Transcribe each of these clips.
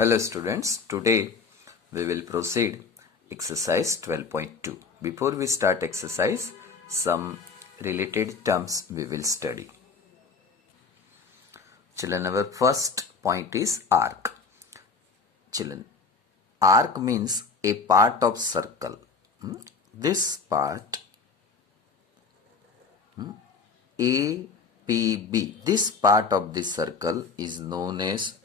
Hello students, today we will proceed exercise 12.2. Before we start exercise, some related terms we will study. Children, our first point is arc. Children, arc means a part of circle. This part APB, this part of the circle is known as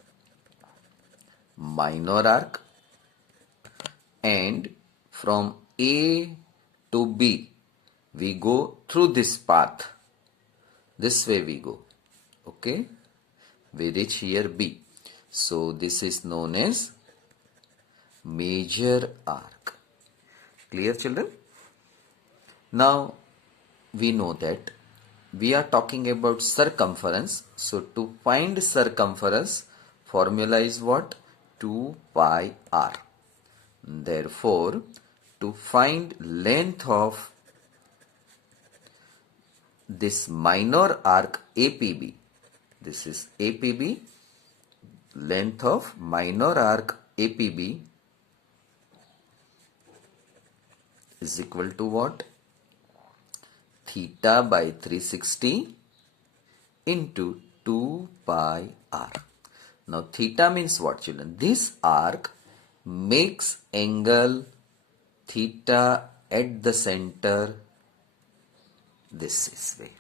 minor arc, and from A to B we go through this path. This way we go. Okay, we reach here B. So this is known as major arc. Clear, children? Now we know that we are talking about circumference. So to find circumference, formula is what? 2 pi r. Therefore, to find length of this minor arc APB, this is APB, length of minor arc APB is equal to what? Theta by 360 into 2 pi r. Now theta means what, children? This arc makes angle theta at the center this is way.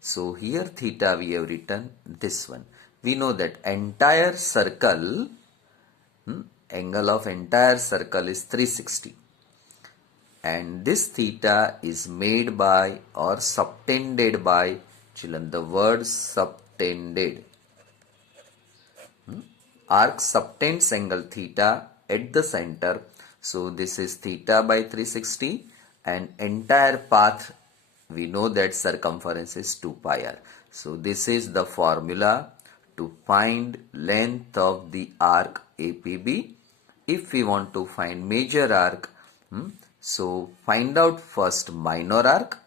So here theta we have written this one. We know that entire circle, angle of entire circle is 360. And this theta is made by or subtended by, children, the word subtended. Arc subtends angle theta at the center. So this is theta by 360, and entire path we know that circumference is 2 pi r. So this is the formula to find length of the arc APB. If we want to find major arc, so find out first minor arc,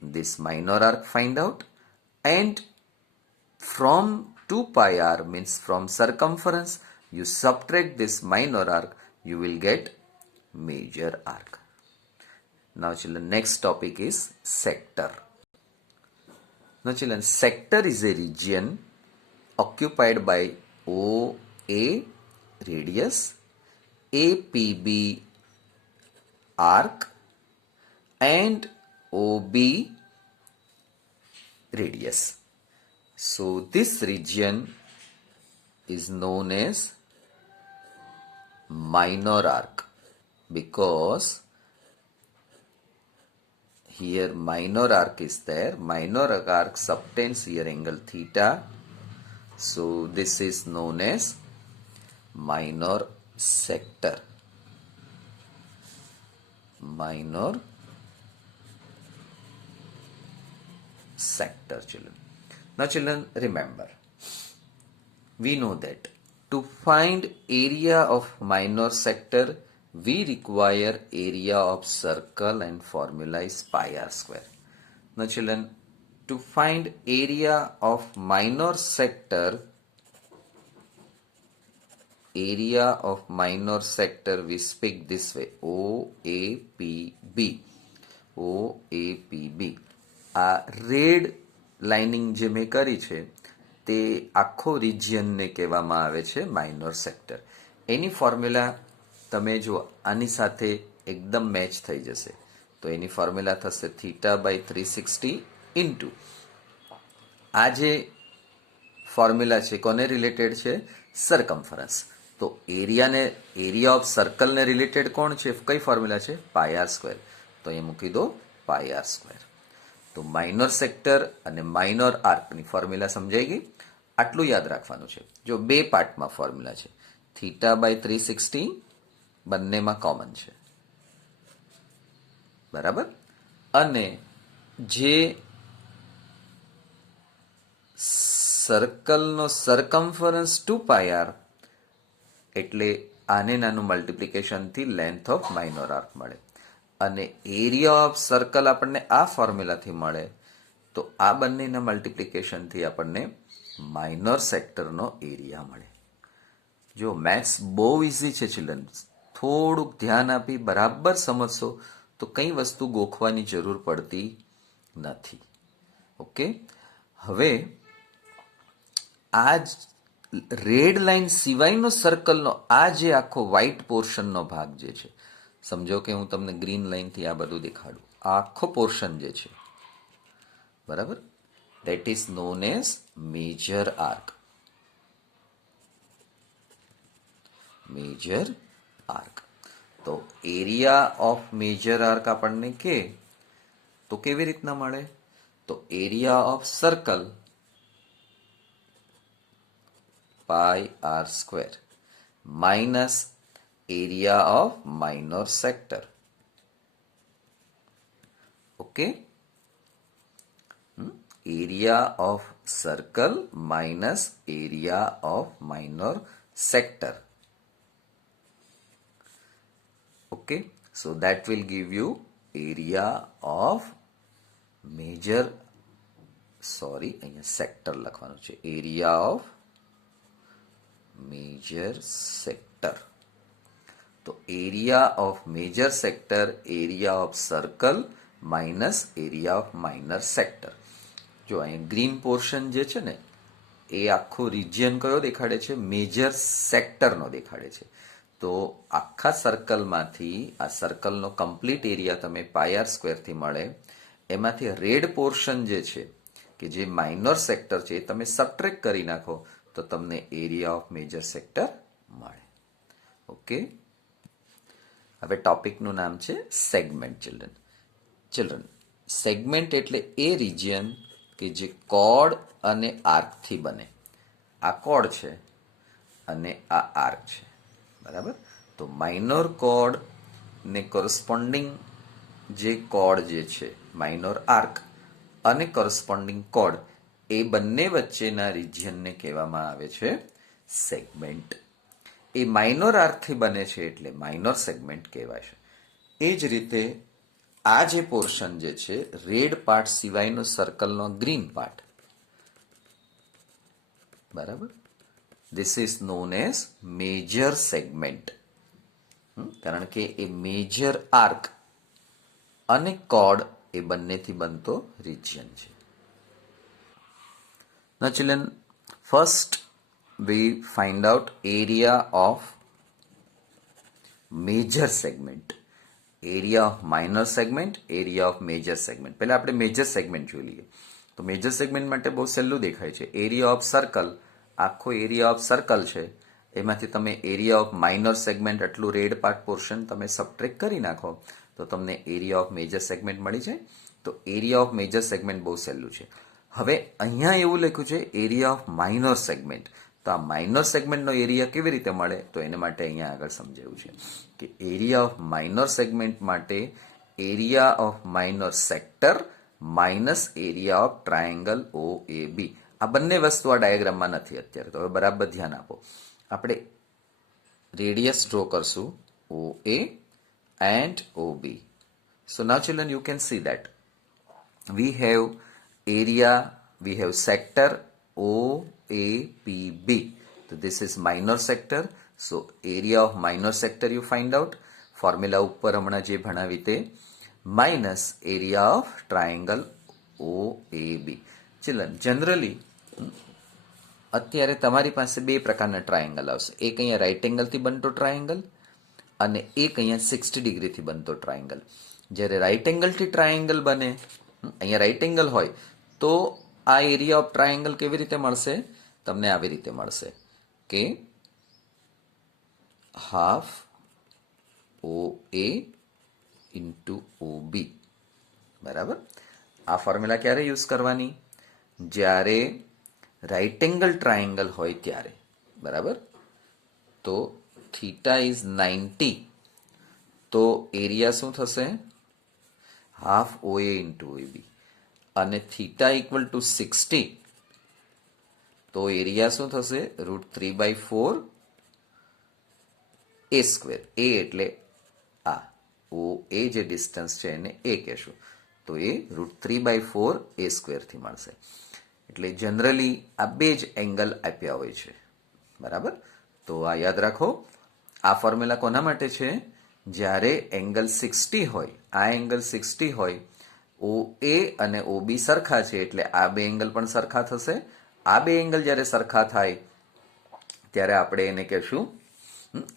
this minor arc find out, and from 2 pi r means from circumference you subtract this minor arc, you will get major arc. Now children, next topic is sector. Now children, sector is a region occupied by OA radius, APB arc, and OB radius. So this region is known as minor arc because here minor arc is there. Minor arc subtends here angle theta. So this is known as minor sector. Minor sector, children. Now children, remember, we know that to find area of minor sector, we require area of circle, and formula is pi r square. Now children, to find area of minor sector, we speak this way, OAPB. OAPB. આ red lining જે મેં કરી છે તે આખો રિજિયનને કહેવામાં આવે છે માઇનર સેક્ટર. એની ફોર્મ્યુલા તમે જો આની સાથે એકદમ મેચ થઈ જશે. તો એની ફોર્મ્યુલા થશે થીટા બાય 360 ઇન્ટુ આ જે ફોર્મ્યુલા છે કોને રિલેટેડ છે? સરકમફરન્સ. તો એરિયા ઓફ સર્કલને રિલેટેડ કોણ છે? કઈ ફોર્મ્યુલા છે? પાઈ આર સ્ક્વેર. તો અહીંયા મૂકી દો પાઈ આર સ્ક્વેર. તો માઇનર સેક્ટર અને માઇનર આર્કની ફોર્મ્યુલા સમજાઈ ગઈ. આટલું યાદ રાખવાનું છે. જો બે પાર્ટમાં ફોર્મ્યુલા છે, થીટા બાય 360 બંનેમાં કોમન છે, બરાબર. અને જે સર્કલનો સરકમફરન્સ 2 પાઈ આર, એટલે આને નાનું મલ્ટિપ્લિકેશનથી લેન્થ ઓફ માઇનર આર્ક મળે. અને એરિયા ઓફ સર્કલ આપણને આ ફોર્મ્યુલાથી મળે. તો આ બંનેના મલ્ટિપ્લિકેશનથી આપણને માઇનર સેક્ટરનો એરિયા મળે. જો મેથ્સ બહુ ઇઝી છે ચિલ્ડ્રન, થોડુંક ધ્યાન આપી બરાબર સમજશો તો કઈ વસ્તુ ગોખવાની જરૂર પડતી નથી. ઓકે, હવે આ રેડ લાઇન સિવાયનો સર્કલનો આ જે આખો વ્હાઇટ પોર્શનનો ભાગ જે છે, સમજો કે હું તમને ગ્રીન લાઇનથી આ બધું દેખાડું, આ આખો પોર્શન જે છે, બરાબર, that is known as major arc. Major arc. તો એરિયા ઓફ મેજર આર્ક આપણને કે તો કેવી રીતના મળે? તો area of circle pi r square minus area of minor sector. Okay, area of circle minus area of minor sector. Okay, so that will give you area of major, sorry અહીંયા sector લખવાનું છે, area of major sector. તો area of major sector, area of circle minus area of minor sector. જો અહીંયા green portion જે છે ને એ આખો રિજિયન કયો દેખાડે છે? મેજર સેક્ટરનો દેખાડે છે. તો આખા સર્કલમાંથી આ સર્કલનો કમ્પ્લીટ એરિયા તમે પાઈ આર સ્ક્વેરથી મળે, એમાંથી રેડ પોર્શન જે છે કે જે માઇનોર સેક્ટર છે એ તમે સબટ્રેક્ટ કરી નાખો તો તમને એરિયા ઓફ મેજર સેક્ટર મળે. ઓકે, હવે ટોપિકનું નામ છે સેગમેન્ટ. ચિલ્ડ્રન સેગમેન્ટ એટલે એ રિજિયન કે જે કોર્ડ અને આર્કથી બને. આ કોર્ડ છે અને આ આર્ક છે, બરાબર. તો માઇનોર કોર્ડ ને કોરસ્પોન્ડિંગ જે કોર્ડ જે છે, માઇનોર આર્ક અને કોરસ્પોન્ડિંગ કોર્ડ, એ બંને વચ્ચેના રિજિયનને કહેવામાં આવે છે સેગમેન્ટ. એ માઇનોર આર્કથી બને છે એટલે માઇનોર સેગમેન્ટ કહેવાય છે. એ જ રીતે આ જે પોર્શન જે છે રેડ પાર્ટ સિવાયનો સર્કલનો ગ્રીન પાર્ટ, બરાબર, this is known as major segment. કારણ કે એ મેજર આર્ક અને કોર્ડ એ બંનેથી બનતો રિજિયન છે. Now children, first we find out area of major segment, area of minor segment, area of major segment. પહેલા આપણે major segment જોઈ લઈએ. તો મેજર સેગમેન્ટ માટે બહુ સહેલું દેખાય છે. એરિયા ઓફ સર્કલ, આખો એરિયા ઓફ સર્કલ છે, એમાંથી તમે એરિયા ઓફ માઇનર સેગમેન્ટ આટલું રેડ પાર્ટ પોર્શન તમે સબટ્રેક્ટ કરી નાખો તો તમને એરિયા ઓફ મેજર સેગમેન્ટ મળી જાય. તો એરિયા ઓફ મેજર સેગમેન્ટ બહુ સહેલું છે. હવે અહીંયા એવું લખ્યું છે એરિયા ઓફ માઇનોર સેગમેન્ટ. તો આ માઇનોર સેગમેન્ટનો એરિયા કેવી રીતે મળે? તો એને માટે અહીંયા આગળ સમજાવ્યું છે કે એરિયા ઓફ માઇનોર સેગમેન્ટ માટે area of minor sector minus area of triangle O A B. આ બંને વસ્તુ આ ડાયાગ્રામમાં નથી અત્યારે, તો હવે બરાબર ધ્યાન આપો. આપણે રેડિયસ ડ્રો કરશું O A and O B. So now children you can see that we have area, we have sector OAPB. So this is minor sector. So area of minor sector you find out. Formula ઉપર હમણાં જે ભણાવી તે minus area of triangle OAB. Children generally અત્યારે તમારી પાસે બે પ્રકારના ટ્રાયેંગલ આવશે. એક અહીંયા રાઇટ એંગલથી બનતો ટ્રાયેંગલ અને એક અહીંયા 60 ડિગ્રીથી બનતો ટ્રાયેંગલ. જ્યારે રાઇટ એંગલથી ટ્રાયેંગલ બને, અહીંયા રાઇટ એંગલ હોય તો આ એરિયા ઓફ ટ્રાયેંગલ કેવી રીતે મળશે? તમને આવી રીતે મળશે કે હાફ ઓ એ ઇન્ટુ ઓ બી. બરાબર. આ ફોર્મ્યુલા ક્યારે યુઝ કરવાની? જ્યારે રાઇટ એંગલ ટ્રાયેંગલ હોય ત્યારે. બરાબર. તો થીટા ઇઝ 90, તો એરિયા શું થશે? હાફ ઓ એ ઇન્ટુ ઓ બી. અને થીટા ઇક્વલ ટુ 60, તો એરિયા શું થશે? √3/4 એ સ્ક્વેર. એ એટલે આ ઓ એ જે ડિસ્ટન્સ છે એને એ કહેશું, તો એ √3/4 એ સ્ક્વેરથી મળશે. એટલે જનરલી આ બે જ એંગલ આપ્યા હોય છે, બરાબર. તો આ યાદ રાખો, આ ફોર્મ્યુલા કોના માટે છે? જ્યારે એંગલ 60 હોય, આ એંગલ 60 હોય, OA અને OB સરખા છે એટલે આ બે એંગલ પણ સરખા થશે. આ બે એંગલ જ્યારે સરખા થાય ત્યારે આપણે એને કહેશું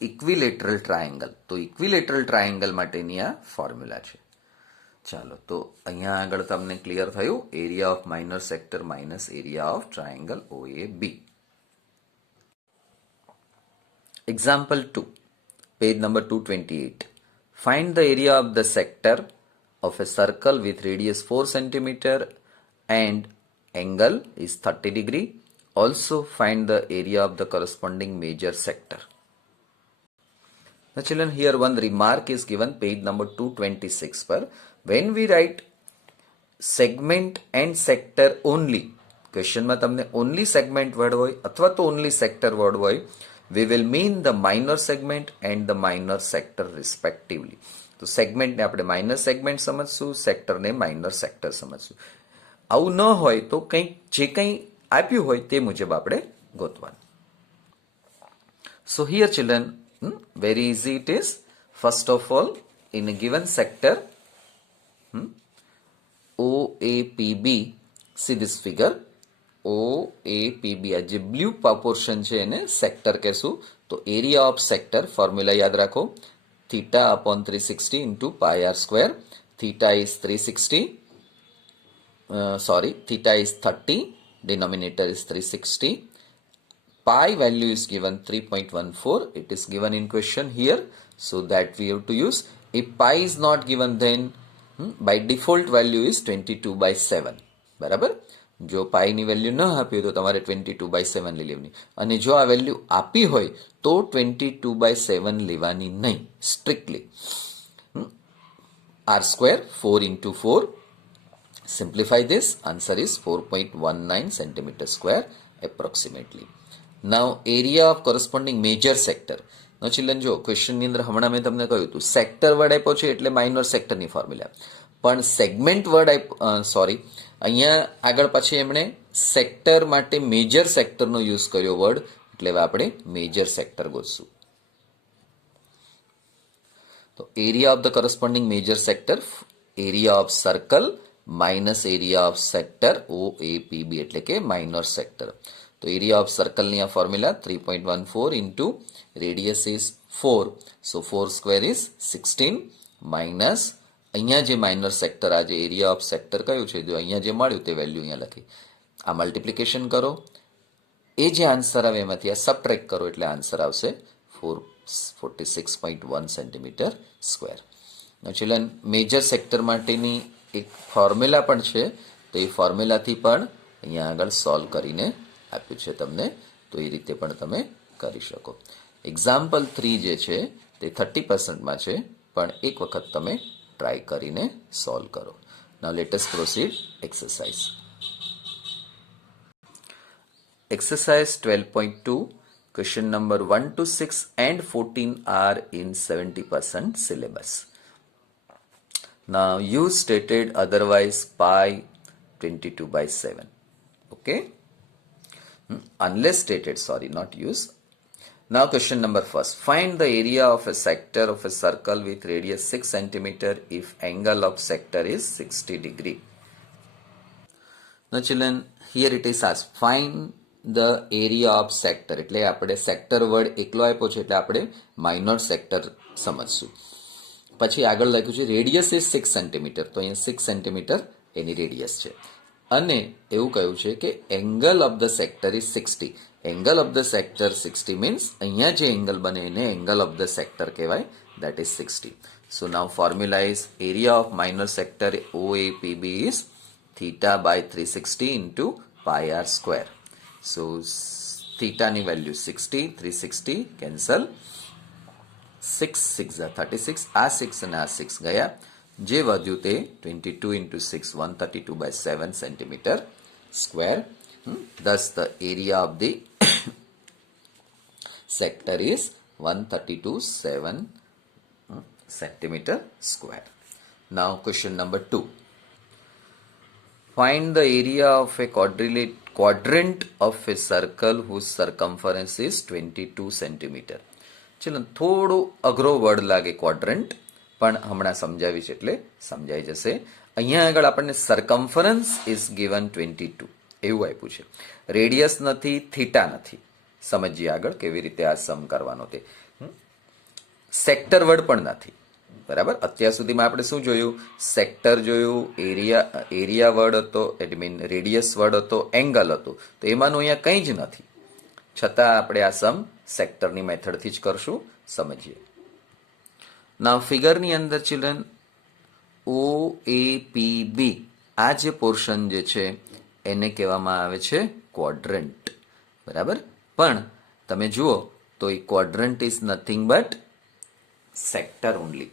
ઇક્વિલેટરલ ટ્રાયેંગલ. તો ઇક્વિલેટરલ ટ્રાયેંગલ માટેની આ ફોર્મ્યુલા છે. ચાલો, તો અહીંયા આગળ તમને ક્લિયર થયું area of minor sector minus area of triangle OAB. Example 2, page number 228. Find the area of the sector of a circle with radius 4 cm and angle is 30 degree. Also find the area of the corresponding major sector. Now children, here one remark is given, page number 226 पर. When we write segment and sector only, question માં તમને only segment word હોય અથવા તો only sector word હોય, we will mean the minor segment and the minor sector respectively. તો segment ને આપણે minor segment સમજશું, sector ને minor sector સમજશું. આવું ન હોય તો કંઈક જે કંઈ આપ્યું હોય તે મુજબ આપણે ગોતવાનું. So here children, very easy it is. First of all, in a given sector OAPB, see this figure, OAPB, આ જે બ્લુ પોર્શન છે એને સેક્ટર કહેશું. તો એરિયા ઓફ સેક્ટર ફોર્મ્યુલા યાદ રાખો, theta upon 360 into pi r square. Theta is 360, theta is 30, denominator is 360. Pi value is given 3.14. It is given in question here, so that we have to use. If pi is not given, then by default value is 22/7. બરાબર? જો પાઈની value ન આપી હોય તો તમારે 22/7 લઈ લેવાની, અને જો આ વેલ્યુ આપી હોય તો 22/7 લેવાની નહીં, strictly. r² 4 into 4. Simplify this, answer is 4.19 centimeter square approximately. Now area of corresponding major sector. Now children, જો ક્વેશ્ચનની અંદર હમણાં મેં તમને કહ્યું હતું સેક્ટર વર્ડ આપ્યો છે એટલે માઇનર સેક્ટરની ફોર્મ્યુલા, પણ સેગમેન્ટ વર્ડ અહીંયા આગળ પછી એમણે સેક્ટર માટે મેજર સેક્ટરનો યુઝ કર્યો વર્ડ, એટલે હવે આપણે મેજર સેક્ટર ગોતશું. તો area of the corresponding major sector, area of circle minus area of sector OAPB એટલે કે માઇનર સેક્ટર. તો એરિયા ઓફ સર્કલની આ formula 3.14 into radius is 4, so 4 square is 16 minus અહીંયા જે માઇનર સેક્ટર, આ જે એરિયા ઓફ સેક્ટર કયું છે, જો અહીંયા જે મળ્યું તે વેલ્યુ અહીંયા લખી, આ મલ્ટિપ્લિકેશન કરો, એ જે આન્સર આવે એમાંથી આ સબટ્રેક્ટ કરો એટલે આન્સર આવશે 46.1 centimetre square. Children, major sector માટેની એક ફોર્મ્યુલા પણ છે, તો એ ફોર્મ્યુલાથી પણ અહીંયા આગળ સોલ્વ કરીને આપ્યું છે તમને, તો એ રીતે પણ તમે કરી શકો. એક્ઝામ્પલ 3 જે છે તે 30%માં છે, પણ એક વખત તમે ટ્રાય કરીને સોલ્વ કરો. Now let us proceed exercise. Exercise 12.2, question number 1 to 6 and 14 are in 70% syllabus. Now you stated otherwise pi 22/7. Okay? Unless stated, sorry, not use. Now question number first. Find the area of a sector of a circle with radius 6 cm if angle of sector is 60 degree. Now children, here it is asked, find the area of sector. એટલે આપણે sector word એકલો આપ્યો છે એટલે આપણે minor sector સમજશું. પછી આગળ લખ્યું છે રેડિયસ ઇઝ 6 સેન્ટીમીટર, તો અહીંયા 6 સેન્ટીમીટર એની રેડિયસ છે, અને એવું કહ્યું છે કે angle of the sector is 60. Angle of the sector 60 means અહીંયા જે એંગલ બને એને એંગલ ઓફ ધ સેક્ટર કહેવાય, that is 60. So now formula is area of minor sector OAPB is theta by 360 into pi r square. So theta ની value 60, 360 cancel, 6 6 36, આ 6 અને આ 6 ગયા, જે વધ્યું તે 22 into 6, 132/7 centimeter square. Thus the area of the sector is 132/7 centimeter square. Now question number 2. Find the area of a quadrant of a circle whose circumference is 22 centimeter. ચલો થોડું અઘરો વર્ડ લાગે ક્વોડ્રન્ટ, પણ હમણાં સમજાવીશ એટલે સમજાઈ જશે. અહીંયા આગળ આપણને સરકમ્ફરન્સ ઇઝ ગિવન 22 એવું આપ્યું છે. રેડિયસ નથી, થીટા નથી. સમજીએ આગળ કેવી રીતે આ સમ કરવાનો તે. સેક્ટર વર્ડ પણ નથી. બરાબર, અત્યાર સુધીમાં આપણે શું જોયું? સેક્ટર જોયું, એરિયા વર્ડ હતો, એટલે મીન રેડિયસ વર્ડ હતો, એંગલ હતું. તો એમાંનું અહીંયા કંઈ જ નથી. છતાં આપણે આ સમ સેક્ટરની મેથડથી જ કરશું. સમજીએ. ના ફિગરની અંદર ચિલ્ડ્રન ઓ એ પી બી આ જે પોર્શન જે છે એને કહેવામાં આવે છે ક્વોડ્રન્ટ. બરાબર, પણ તમે જુઓ તો એ quadrant is nothing but sector only.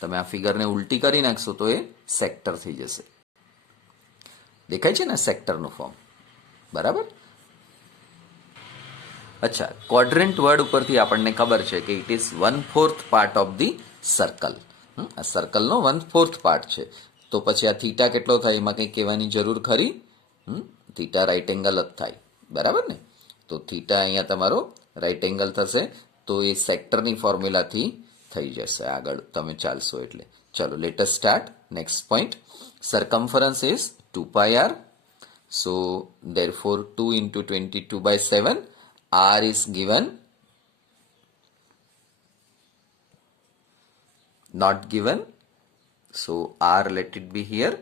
તમે આ ફિગરને ઉલટી કરી નાખશો તો એ સેક્ટર થઈ જશે. દેખાય છે ને સેક્ટરનું ફોર્મ? બરાબર. અચ્છા, ક્વોડ્રન્ટ વર્ડ ઉપરથી આપણને ખબર છે કે it is 1/4 part of the circle. આ સર્કલનો 1/4 પાર્ટ છે. તો પછી આ થીટા કેટલો થાય એમાં કંઈ કહેવાની જરૂર ખરી? થીટા રાઇટ એંગલ જ થાય. બરાબર ને? તો થીટા અહીંયા તમારો રાઇટ એંગલ થશે. તો એ સેક્ટરની ફોર્મ્યુલાથી થઈ જશે. આગળ તમે ચાલશો એટલે. ચલો, let us start. Next point. Circumference is 2πr. So therefore 2 into 22/7. R is given, not given. So R let it be here.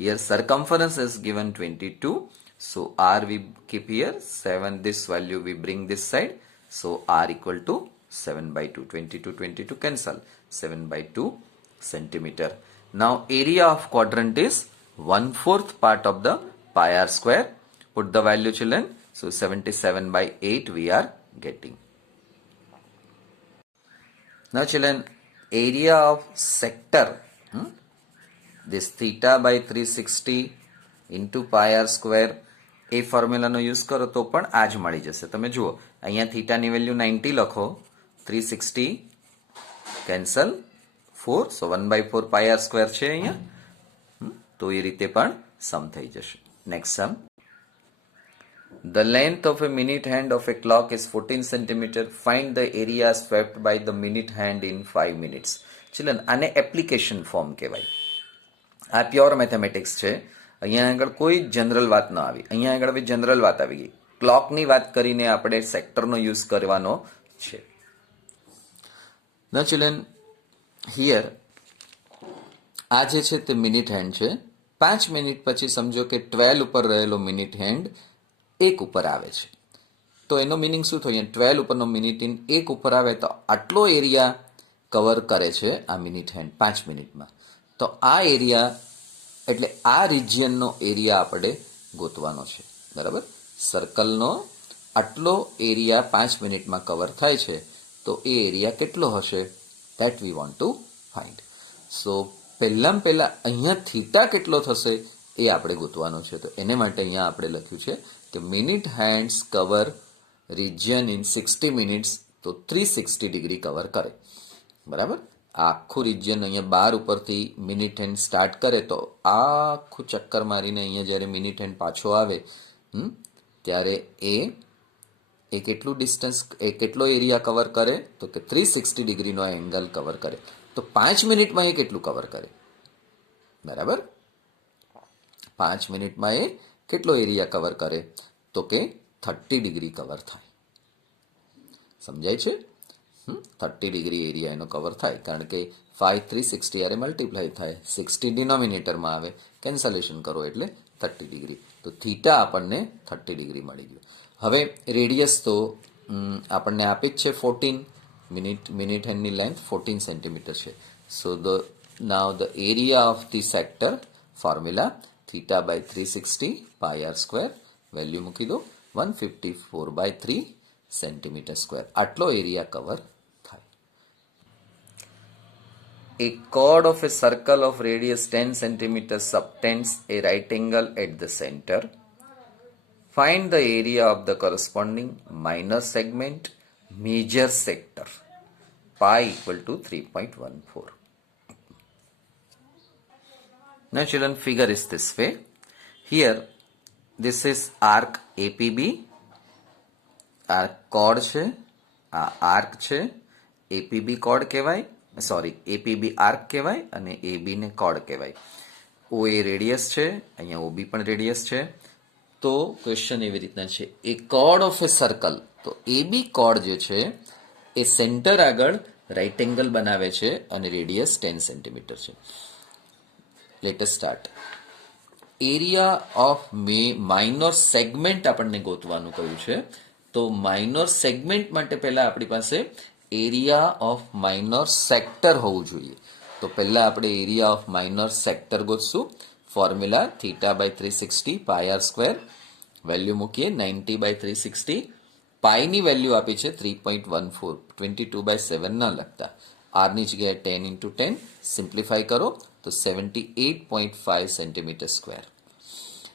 Here circumference is given 22. So R we keep here. 7 this value we bring this side. So R equal to 7/2. 22 cancel. 7/2 centimeter. Now area of quadrant is 1/4 part of the pi r square. Put the value, children. So 77/8 we are getting. Now children, area of sector, this theta by 360 into pi r square, A ફોર્મ્યુલાનો use કરો તો પણ આ જ મળી જશે. તમે જુઓ, અહીંયા થીટાની વેલ્યુ 90 લખો, 360 કેન્સલ 4, સો 1/4 pi r square છે અહીંયા. તો એ રીતે પણ સમ થઈ જશે. Next sum. The length of a minute hand of a clock is 14 centimeter. Find the area swept by the minute hand in 5 minutes. Children, આને એપ્લિકેશન ફોર્મ કહેવાય. આ પ્યોર મેથેમેટિક્સ છે. અહીંયા આગળ કોઈ જનરલ વાત ન આવી. અહીંયા આગળ હવે જનરલ વાત આવી ગઈ. ક્લોકની વાત કરીને આપણે સેક્ટરનો યુઝ કરવાનો છે. ના ચિલ્ડ્રન, હિયર આ જે છે તે મિનિટ હેન્ડ છે. 5 મિનિટ પછી સમજો કે 12 ઉપર રહેલો મિનિટ હેન્ડ 1 ઉપર આવે છે. તો એનો મિનિંગ શું થયો? 12 ઉપરનો મિનિટ હેન્ડ 1 ઉપર આવે તો આટલો એરિયા કવર કરે છે આ મિનિટ હેન્ડ 5 મિનિટમાં. તો આ એરિયા એટલે આ રિજિયનનો એરિયા આપણે ગોતવાનો છે. બરાબર, સર્કલનો આટલો એરિયા 5 મિનિટમાં કવર થાય છે. તો એ એરિયા કેટલો હશે? That we want to find. So પહેલાં અહીંયા થીટા કેટલો થશે એ આપણે ગોતવાનો છે. તો એને માટે અહીંયા આપણે લખ્યું છે કે minute hands cover region in 60 minutes. તો 360 ડિગ્રી કવર કરે. બરાબર, આ આખું રિજિયન અહીંયા 12 ઉપરથી મિનિટ હેન્ડ સ્ટાર્ટ કરે તો આખું ચક્કર મારીને અહીંયા જ્યારે મિનિટ હેન્ડ પાછો આવે ત્યારે એ કેટલું ડિસ્ટન્સ, એ કેટલો એરિયા કવર કરે? તો કે 360 ડિગ્રીનો એંગલ કવર કરે. તો 5 મિનિટમાં એ કેટલું કવર કરે? બરાબર, 5 મિનિટમાં એ કેટલો એરિયા કવર કરે? તો કે 30 ડિગ્રી કવર થાય. સમજાય છે? 30 ડિગ્રી એરિયા એનો કવર થાય, કારણ કે 5 360 યારે મલ્ટીપ્લાય થાય, 60 ડિનોમિનેટરમાં આવે, કેન્સલેશન કરો એટલે 30 ડિગ્રી. તો થીટા આપણને 30 ડિગ્રી મળી ગયું. હવે રેડિયસ તો આપણને આપી જ છે 14. મિનિટ હેન્ડની લેન્થ 14 સેન્ટીમીટર છે. So now the area of the sector formula theta by 360 pi r square, value મૂકી દો 154/3 સેન્ટીમીટર સ્ક્વેર. આટલો એરિયા કવર થાય. A chord of a circle of radius 10 centimeters subtends a right angle at the center. Find the area of the corresponding minor segment, major sector. Pi equal to 3.14. Now children, figure is this way. Here this is arc APB, આ code છે, આ arc છે, APB code કહેવાય, sorry APB arc કહેવાય અને એબી ને code કહેવાય. ઓ એ radius છે, અહીંયા ઓબી પણ રેડિયસ છે. તો ક્વેશ્ચન એવી રીતના છે, એ કોડ ઓફ એ સર્કલ, તો એબી કોડ જે છે એ સેન્ટર આગળ રાઇટ એંગલ બનાવે છે અને રેડિયસ 10 સેન્ટીમીટર છે. Late us start. Area of minor segment આપણને ગોતવાનું કહ્યું છે. તો માઇનોર સેગમેન્ટ માટે પહેલા આપણી પાસે એરિયા ઓફ માઇનોર સેક્ટર હોવું જોઈએ. તો પહેલા આપણે એરિયા ઓફ માઇનોર સેક્ટર ગોતશું. Formula theta by 360 pi r square. Value મૂકીએ 90/360. પાઈની વેલ્યુ આપી છે 3.14, 22/7 ન લખતા. આરની જગ્યાએ 10 into 10 સિમ્પ્લિફાય કરો તો 78.5 સેન્ટીમીટર સ્ક્વેર.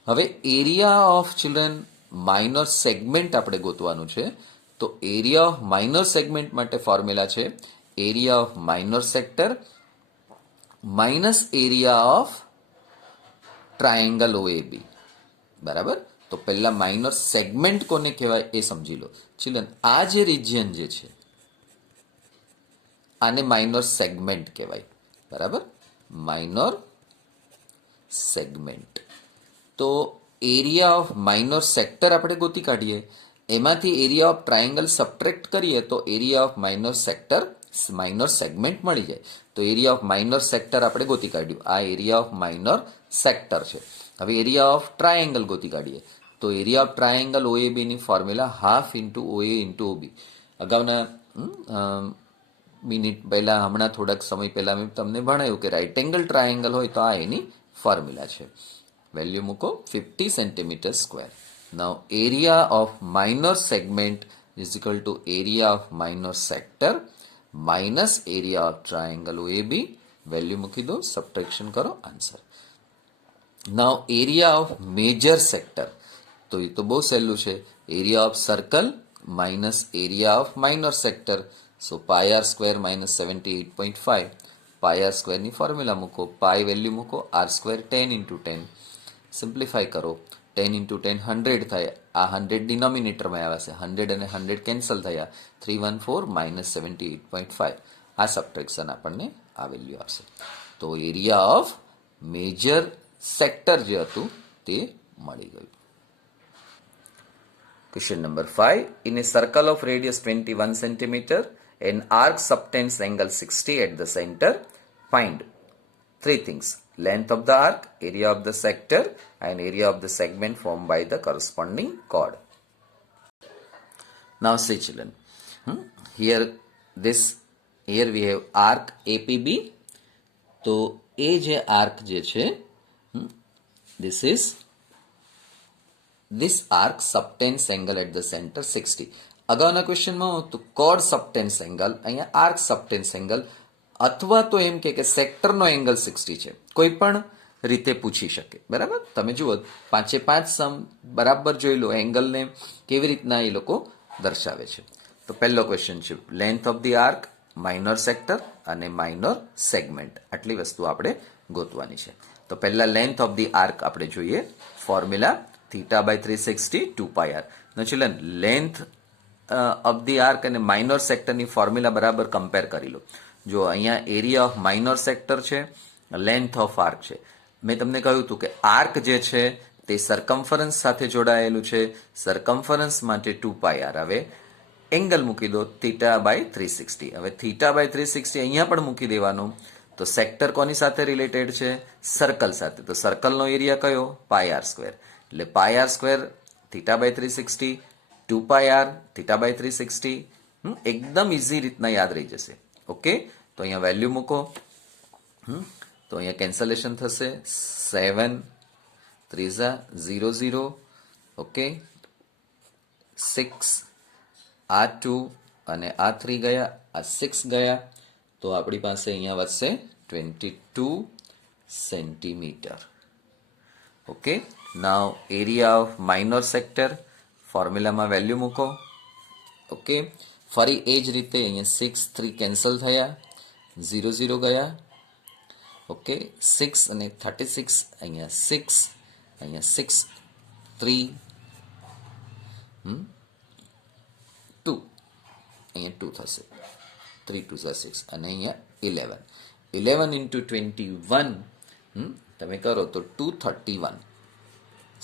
હવે area of children minor segment આપણે ગોતવાનું છે. તો એરિયા ઓફ માઇનોર સેગમેન્ટ માટે ફોર્મ્યુલા છે area of minor sector minus area of triangle OAB. બરાબર. તો પહેલા માઇનોર સેગમેન્ટ કોને કહેવાય એ સમજી લો. ચિલ્ડ્રન આ જે રિજિયન જે છે આને માઇનોર સેગમેન્ટ કહેવાય. બરાબર, માઇનોર સેગમેન્ટ. તો એરિયા ઓફ માઇનોર સેક્ટર આપણે ગોતી કાઢીએ, એમાંથી એરિયા ઓફ ટ્રાયેંગલ સબટ્રેક્ટ કરીએ તો area of minor sector minor segment મળી જાય. તો એરિયા ઓફ માઇનોર સેક્ટર આપણે ગોતી કાઢ્યું. આ એરિયા ઓફ માઇનોર સેક્ટર છે. હવે એરિયા ઓફ ટ્રાયેંગલ ગોતી કાઢીએ. તો એરિયા ઓફ ટ્રાયેંગલ ઓએબીની formula half into OA into OB. અગાઉના મિનિટ પહેલા, હમણાં થોડાક સમય પહેલા મેં તમને ભણાવ્યું કે રાઇટ એંગલ ટ્રાયેંગલ હોય તો આ એની ફોર્મ્યુલા છે. વેલ્યુ મૂકો 50 centimetre square. Now area of minor segment is equal to area of minor sector minus area of triangle OAB. Value મૂકી દો, સબટ્રેક્શન કરો, answer. Now area of major sector, તો એ તો બહુ સહેલું છે. Area of circle minus area of minor sector. So pi r square minus 78.5. Pi r સ્ક્વેરની ફોર્મ્યુલા મૂકો, પાય વેલ્યુ મૂકો, આર સ્ક્વેર 10 into 10 સિમ્પ્લિફાય કરો. 10 into 10 100 થાય. આ 100 ડિનોમિનેટરમાં આવ્યા છે, 100 અને 100 કેન્સલ થયા. 314 માઇનસ 78.5. આ સબટ્રેક્શન આપણને આ વેલ્યુ આપશે. તો એરિયા ઓફ મેજર સેક્ટર જે હતું તે મળી ગયું. Question number 5. In a circle of radius 21 centimeter, an arc subtends angle 60 at the center. Find three things: length of the arc, area of the sector, and area of the segment formed by the corresponding chord. Now see children, here we have arc APB. તો એ જે arc જે છે, this arc subtends angle at the center 60. અગાઉના ક્વેશ્ચનમાં તો code સબટેન્સ angle, અહીંયા arc સબટેન્સ angle, અથવા તો એમ કે સેક્ટરનો એંગલ 60 છે. કોઈ પણ રીતે પૂછી શકે. બરાબર, તમે જુઓ 5 સમ બરાબર જોઈ લો એંગલને કેવી રીતના એ લોકો દર્શાવે છે. તો પહેલો ક્વેશ્ચન છે length of the arc, minor sector અને માઇનોર સેગમેન્ટ. આટલી વસ્તુ આપણે ગોતવાની છે. તો પહેલા લેન્થ ઓફ ધી આર્ક આપણે જોઈએ. Formula theta by 360 2 pi r. નો children length of the arc અને માઇનોર સેક્ટરની ફોર્મ્યુલા બરાબર કમ્પેર કરી લો. જો અહીંયા એરિયા ઓફ માઇનોર સેક્ટર છે, લેન્થ ઓફ આર્ક છે. મેં તમને કહ્યું હતું કે આર્ક જે છે તે સરકમફરન્સ સાથે જોડાયેલું છે. સરકમફરન્સ માટે 2 પાય આર. હવે એંગલ મૂકી દો થીટા બાય 360. હવે થીટા બાય 360 અહીંયા પણ મૂકી દેવાનું. તો સેક્ટર કોની સાથે રિલેટેડ છે? સર્કલ સાથે. તો સર્કલનો એરિયા કયો? Pi r square. એટલે pi r square theta by 360 2 pi r theta by 360. એકદમ ઇઝી રીતના યાદ રહી જશે. ઓકે, તો અહીંયા વેલ્યુ મૂકો. તો અહીંયા કેન્સલેશન થશે. 7 3 0 0. ઓકે, 6 આ 2 અને આ 3 ગયા, આ 6 ગયા. તો આપણી પાસે અહીંયા વધશે 22 centimetre. Okay, now area of minor sector, ફોર્મ્યુલામાં વેલ્યુ મૂકો. ઓકે, ફરી એ જ રીતે અહીંયા 6 3 કેન્સલ થયા, 0 0 ગયા. ઓકે, 6 અને 36 અહીંયા 6 અહીંયા 6 3 2, અહીંયા 2 થશે, 3 2 6 અને અહીંયા 11, 11 into 21 તમે કરો તો 231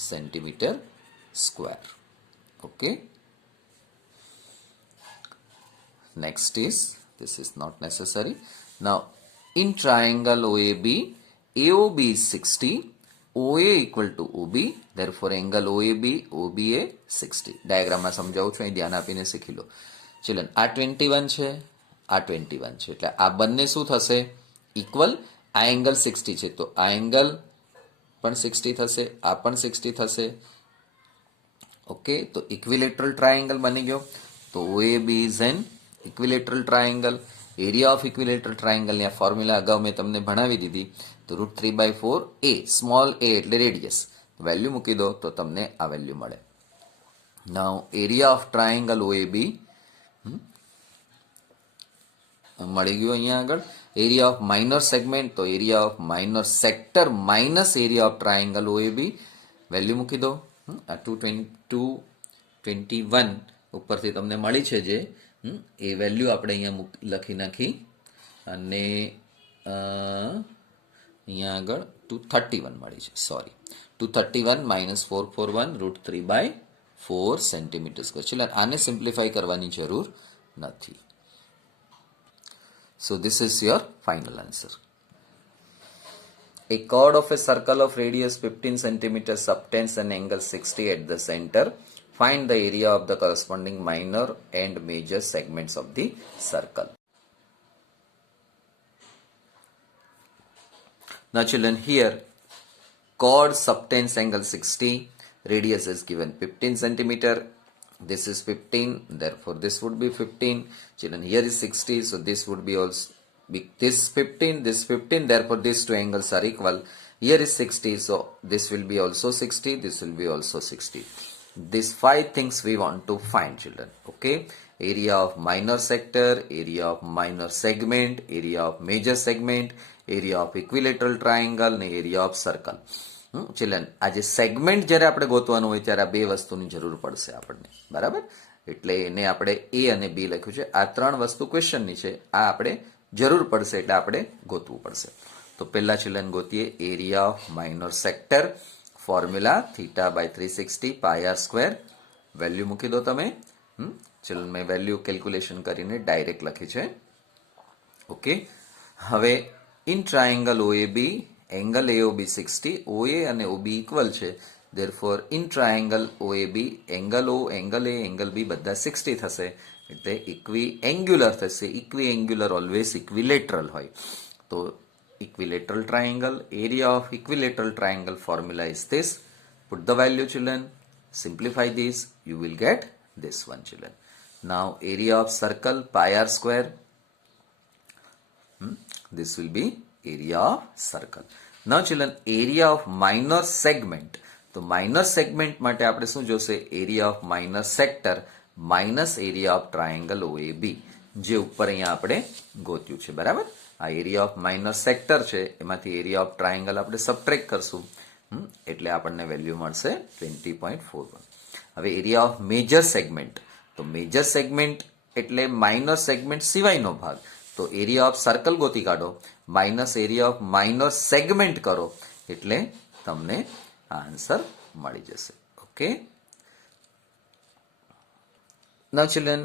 centimetre square. Okay, next is, this is not necessary. Now in triangle OAB, AOB is 60, OA equal to OB, therefore angle OAB OBA 60. ડાયાગ્રામમાં સમજાવું છું, અહીં ધ્યાન આપીને શીખી લો. ચલો, આ 21 છે, આ 21 છે, એટલે આ બંને શું થશે? ઇક્વલ. આ એંગલ 60 છે તો આ એંગલ પણ 60 થશે, આ પણ 60 થશે. ઓકે, તો ઇક્વિલેટરલ ટ્રાયેંગલ બની ગયો. તો OAB is an equilateral triangle. Area of equilateral ટ્રાયેંગલની આ ફોર્મ્યુલા અગાઉ મેં તમને ભણાવી દીધી. તો √3/4 a, સ્મોલ a એટલે રેડિયસ, વેલ્યુ મૂકી દો તો તમને આ વેલ્યુ મળે. નાઉ એરિયા ઓફ ટ્રાયેંગલ OAB મળી ગયું. અહીંયા આગળ એરિયા ઓફ માઇનર સેગમેન્ટ, તો area of minor sector minus area of triangle OAB, value મૂકી દો. આ 221 ઉપરથી તમને મળી છે જે, એ વેલ્યુ આપણે અહીંયા લખી નાખી અને અહીંયા આગળ 231 મળી છે. Sorry, 231 minus 441 √3/4 centimetre square. ચલો, આને સિમ્પ્લિફાઈ કરવાની જરૂર નથી. So this is your final answer. A chord of a circle of radius 15 cm subtends an angle 60 at the center. Find the area of the corresponding minor and major segments of the circle. Now children, here chord subtends angle 60, radius is given 15 centimeter. This is 15, therefore this would be 15. Children, here is 60, so this would be also be this 15, this 15, therefore these two angles are equal. Here is 60, so this will be also 60, this will be also 60. These 5 things we want to find, children. Okay, area of minor sector, area of minor segment, area of major segment, area of equilateral triangle અને area of circle. Children, આ જે segment જ્યારે આપણે ગોતવાનું હોય ત્યારે આ બે વસ્તુની જરૂર પડશે આપણને, બરાબર? એટલે એને આપણે A અને B લખ્યું છે. આ 3 વસ્તુ ક્વેશ્ચનની છે, આ આપણે જરૂર પડશે એટલે આપણે ગોતવું પડશે. તો પહેલા ચિલ્ડ્રન ગોતીએ area of minor sector. Formula θ/360 πr². Value મૂકી દો તમે. ચિલ્ડ્રન, મેં વેલ્યુ કેલ્ક્યુલેશન કરીને ડાયરેક્ટ લખી છે. ઓકે, હવે in triangle OAB angle AOB 60, OA અને OB ઇક્વલ છે, therefore in triangle OAB angle O, angle A, angle B બધા 60 થશે, એટલે ઇક્વી એંગ્યુલર થશે. ઇક્વી એંગ્યુલર ઓલવેઝ ઇક્વિલેટરલ હોય. તો equilateral triangle, area of equilateral triangle formula is this. Put the value, children, simplify this, you will get this one, children. Now area of circle πr², this will be area of circle. Now children, area of minor segment. તો minor segment માટે આપણે શું જોશે? Area of minor sector minus area of triangle OAB, જે ઉપર અહીંયા આપણે ગોત્યું છે, બરાબર? આ એરિયા ઓફ માઇનર સેક્ટર છે, એમાંથી એરિયા ઓફ ટ્રાયેંગલ આપણે સબટ્રેક્ટ કરશું, એટલે આપણને વેલ્યુ મળશે 20.41. હવે એરિયા ઓફ મેજર સેગમેન્ટ, તો મેજર સેગમેન્ટ એટલે માઇનર સેગમેન્ટ સિવાયનો ભાગ. તો એરિયા ઓફ સર્કલ ગોતી કાઢો, minus area of minor segment કરો, એટલે તમને આ આન્સર મળી જશે. Okay, now children,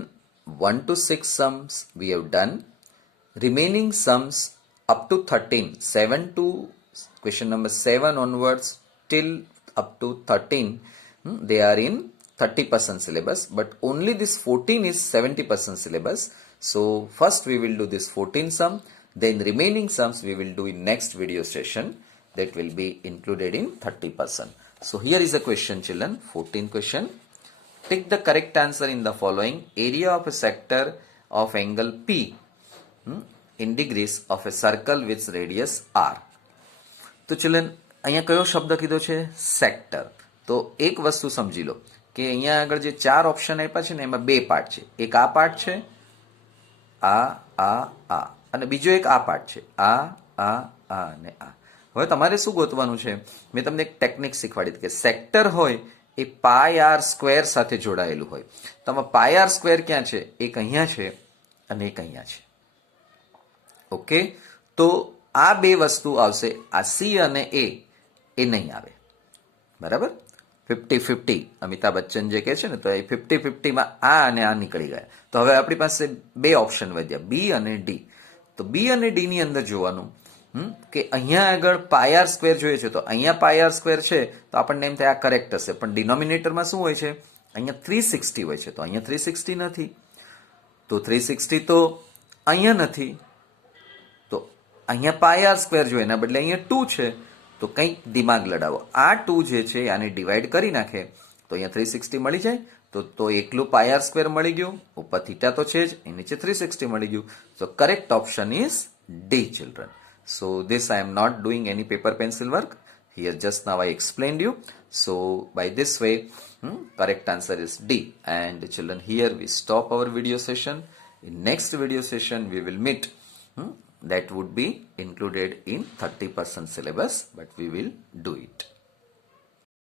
1 to 6 sums we have done. Remaining sums up to 13, 7 to question number 7 onwards till up to 13, they are in 30% syllabus, but only this 14 is 70% syllabus. So first we will do this 14 sum, then remaining sums we will do in next video session, that will be included in 30%. So here is a question, children, 14th question. Take the correct answer in the following. Area of a sector of angle P in degrees of a circle with radius R. તો children, અહીંયા કયો શબ્દ કીધો છે? Sector. તો એક વસ્તુ સમજી લો કે અહીંયા આગળ જે 4 ઓપ્શન આપ્યા છે ને, એમાં 2 પાર્ટ છે. એક આ પાર્ટ છે, આ અને બીજો એક આ પાર્ટ છે, આ અને આ. હવે તમારે શું ગોતવાનું છે? મેં તમને એક ટેકનિક શીખવાડી હતી કે સેક્ટર હોય એ પાય આર સ્ક્વેર સાથે જોડાયેલું હોય. તો પાય આર સ્ક્વેર ક્યાં છે? એક અહીંયા છે અને એક અહીંયા છે. ઓકે, તો આ બે વસ્તુ આવશે. આ સી અને એ નહીં આવે. બરાબર? 50-50 અમિતાભ બચ્ચન જે કહે છે ને, તો એ 50-50માં આ અને આ નીકળી ગયા. તો હવે આપણી પાસે બે ઓપ્શન વધ્યા, બી અને ડી. તો બી અને ડી ની અંદર જોવાનું કે અહીંયા આગળ પાય આર સ્ક્વેર જોઈએ છે, તો અહીંયા પાય આર સ્ક્વેર છે તો આપણને એમ થાય આ કરેક્ટ હશે. પણ ડિનોમિનેટરમાં શું હોય છે? અહીંયા 360 હોય છે, તો અહીંયા 360 નથી. તો 360 તો અહીંયા નથી, તો અહીંયા પાય આર સ્ક્વેર જોઈએ, એના બદલે અહીંયા 2 છે. તો કંઈક દિમાગ લડાવો. આ 2 જે છે આને ડિવાઈડ કરી નાખે તો અહીંયા 360 મળી જાય. તો એકલું પાય આર સ્ક્વેર મળી ગયું, ઉપર થીટા તો છે જ, એ નીચે 360 મળી ગયું. So correct option is D, children. So this I am not doing any paper pencil work. Here just now I explained you. So by this way, correct answer is D. And children, here we stop our video session. In next video session, we will meet. That would be included in 30% syllabus, but we will do it.